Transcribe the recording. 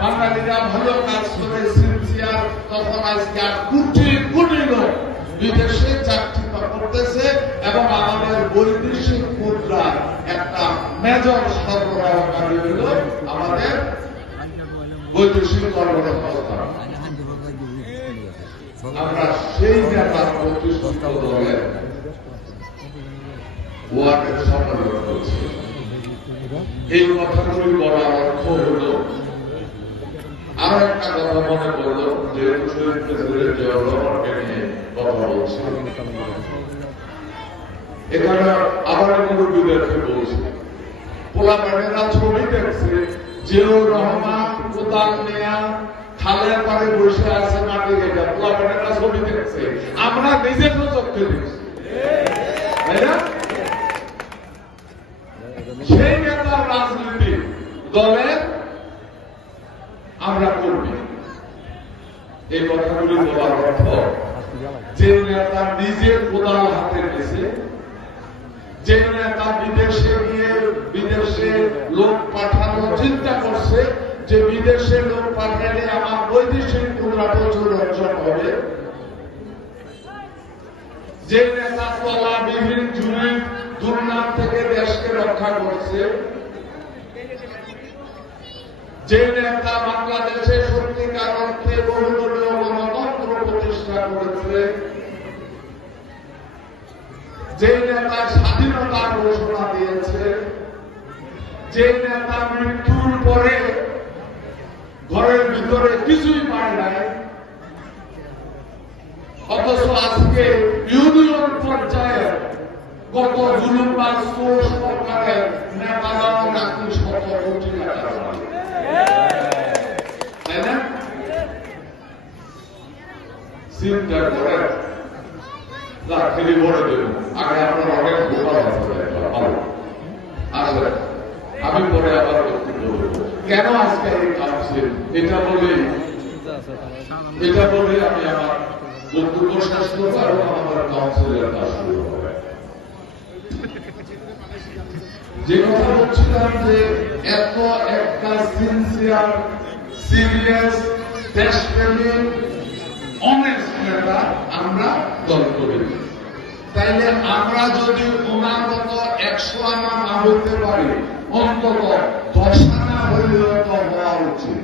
বাঙালিরা ভালো কাজ করে সিনসিয়ার, তখন আজকে কোটি কোটি লোক বিদেশে চাকরি করতেছে এবং আমাদের বৈদেশিক মুদ্রা একটা মেজর সরবরাহকারী হল আমাদের বৈদেশিক কর্মরত। আমরা সেই নেতার প্রতিষ্ঠিত দলের ওয়ার্ডের সম্পাদক করছি। এই কথাগুলি বলার অর্থ হল আরো একটা কথা মনে করল, যেহেতু শহীদ প্রেসিডেন্ট জিয়াউর রহমানকে নিয়ে কথা বলছি, এখানে আবার মুরব্বীদেরকে বলছি, পোলাপানেরা ছবি দেখছে জিয়াউর রহমান কোদাল নেয়া খালের পাড়ে বসে আছে মাটি কেটে, পোলাপানেরা ছবি দেখছে, আমরা নিজের চোখে দেখছি, তাই না? সেই নেতার রাজনীতি দলের আমরা করবি। এই কথাগুলি বলার অর্থ, যে নেতা নিজের কোদাল হাতে নিয়েছে, যে নেতা বিদেশে গিয়ে বিদেশে লোক পাঠানোর চিন্তা করছে, যে বিদেশে লোক পাঠালে আমার বৈদেশিক মুদ্রা প্রচুর অর্জন হবে, যে নেতা তলা বিভিন্ন জুড়ি দুর্নাম থেকে দেশকে রক্ষা করছে, যে নেতা বাংলাদেশে সত্যিকার অর্থে বহুদলীয় গণতন্ত্র প্রতিষ্ঠা করেছে, যে নেতা স্বাধীনতার ঘোষণা দিয়েছে, যে নেতা মৃত্যুর পরে ঘরের ভিতরে কিছুই পায় নাই, অথচ আজকে ইউনিয়ন পর্যায়ে গত জুলুমবাজ সরকারের নেতারাও নাকি 17 কোটি টাকা, তাই না? চিন্তা করে চাকরি বলে দেব, আগে আপনার অনেক বোকা আসলে আমি পরে আবার বক্তব্য দেব কেন আজকে এই কাউন্সিল, এটা বলে আমি আমার বক্তব্য শেষ করবো এবং আমার কাউন্সিলের কাজ শুরু হবে। যে কথা বলছিলাম যে এত একটা সিনসিয়ার, সিরিয়াস, দেশপ্রেমিক, অনেস্ট নেতা আমরা দল করি, তাইলে আমরা যদি ওনার মতো 100 আনা না হইতে পারি, অন্তত 10 আনা হইলেও তো হওয়া উচিত।